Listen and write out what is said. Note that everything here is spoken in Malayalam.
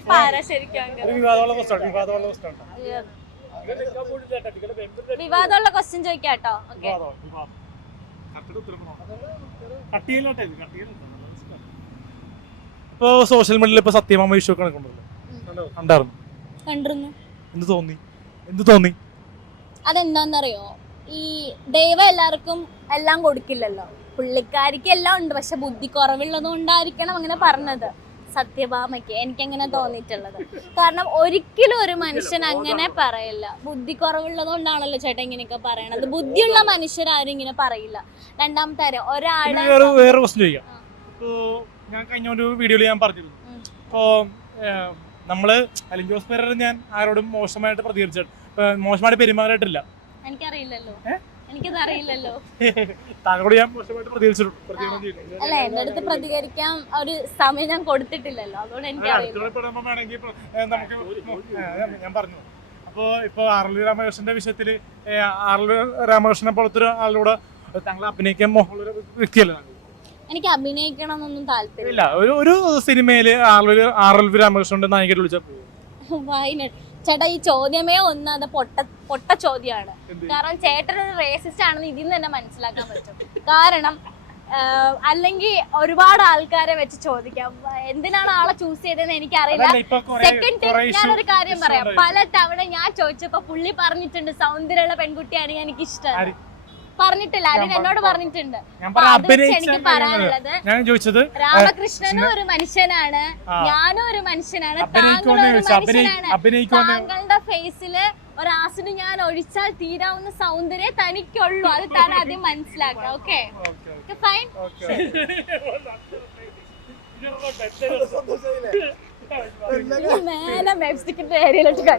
ഇപ്പൊ ആരാ ശരിക്കും അങ്കിൾ? വിവാദമുള്ള ക്വസ്റ്റ്യൻ ചോദിക്കാട്ടോ. ഓക്കെ, ഇപ്പൊ സോഷ്യൽ മീഡിയയിൽ ഇപ്പൊ സത്യമാമ ഇഷ്യൂ ഒക്കെ കണ്ടായിരുന്നു. കണ്ടിരുന്നു. എന്ത് തോന്നി? അതെന്താന്നറിയോ, ഈ ദൈവം എല്ലാവർക്കും എല്ലാം കൊടുക്കില്ലല്ലോ. പുള്ളിക്കാരിക്ക് എല്ലാം ഉണ്ട്, പക്ഷെ ബുദ്ധി കുറവുള്ളത് കൊണ്ടായിരിക്കണം അങ്ങനെ പറഞ്ഞത് സത്യഭാമയ്ക്ക്. എനിക്കങ്ങനെ തോന്നിയിട്ടുള്ളത്. കാരണം ഒരിക്കലും ഒരു മനുഷ്യൻ അങ്ങനെ പറയില്ല. ബുദ്ധി കുറവുള്ളത് കൊണ്ടാണല്ലോ ചേട്ടാ ഇങ്ങനെയൊക്കെ പറയണത്. ബുദ്ധിയുള്ള മനുഷ്യരാരും ഇങ്ങനെ പറയില്ല. രണ്ടാമത്തെ കാര്യം, ഒരാളെ വേറെ ക്വസ്റ്റ്യൻ ചോദിക്കാം. ഞാൻ കഴിഞ്ഞ ഒരു വീഡിയോയിൽ ഞാൻ പറഞ്ഞിരുന്നു, ഇപ്പോ നമ്മള് അലിൻ ജോസ് പെരേര ഞാൻ ആരോടും മോശമായിട്ട് മോശമായിട്ട് പെരുമാറിയിട്ടില്ല. എനിക്കറിയില്ലല്ലോ, എനിക്കത് അറിയില്ലല്ലോ. താങ്കളോട് ഞാൻ മോശമായിട്ട് പ്രതികരിച്ചിട്ടുണ്ട്. അല്ല, എന്റെ അടുത്ത് പ്രതികരിക്കാൻ ഒരു സമയം ഞാൻ കൊടുത്തിട്ടില്ലല്ലോ, അതുകൊണ്ട് എനിക്കറിയില്ല. ഞാൻ പറഞ്ഞു. അപ്പോ ഇപ്പൊ ആർ.എൽ.വി. രാമകൃഷ്ണന്റെ വിഷയത്തില് ആർ.എൽ.വി. രാമകൃഷ്ണനെ പോലത്തെ ഒരാളോട് താങ്കൾ അഭിനയിക്കാൻ മോഹമുള്ള വ്യക്തിയല്ല. എനിക്ക് അഭിനയിക്കണം എന്നൊന്നും താല്പര്യമില്ല. ഒരു സിനിമയില് ആർ.എൽ.വി. രാമകൃഷ്ണന്റെ നായികയെ വിളിച്ചാൽ വയനാട് ചേട്ടാ, ഈ ചോദ്യമേ ഒന്ന് അത് പൊട്ട ചോദ്യമാണ്. കാരണം ചേട്ടൻ ഒരു റേസിസ്റ്റ് ആണെന്ന് ഇതിൽ നിന്ന് തന്നെ മനസ്സിലാക്കാൻ പറ്റും. കാരണം അല്ലെങ്കിൽ ഒരുപാട് ആൾക്കാരെ വെച്ച് ചോദിക്കാം, എന്തിനാണ് ആളെ ചൂസ് ചെയ്തതെന്ന് എനിക്കറിയില്ല. സെക്കൻഡ് തിങ്, ഞാനൊരു കാര്യം പറയാം. പല തവണ ഞാൻ ചോദിച്ചപ്പോ പുള്ളി പറഞ്ഞിട്ടുണ്ട് സൗന്ദര്യമുള്ള പെൺകുട്ടിയാണ് എനിക്ക് ഇഷ്ടം. പറഞ്ഞിട്ടില്ല, അതിന് എന്നോട് പറഞ്ഞിട്ടുണ്ട്. എനിക്ക് പറയാനുള്ളത്, രാമകൃഷ്ണനും ഒരു മനുഷ്യനാണ്, ഞാനും ഒരു മനുഷ്യനാണ്, താങ്കളും ഒരു മനുഷ്യനാണ്. താങ്കളുടെ ഫേസില് ഒരു ആസിഡ് ഞാൻ ഒഴിച്ചാൽ തീരാവുന്ന സൗന്ദര്യം തനിക്കുള്ളൂ. അത് താൻ ആദ്യം മനസ്സിലാക്കാം. Okay, fine. മേലെ മെപ്സ്റ്റിക്കിന്റെ ഏരിയയിലോട്ട്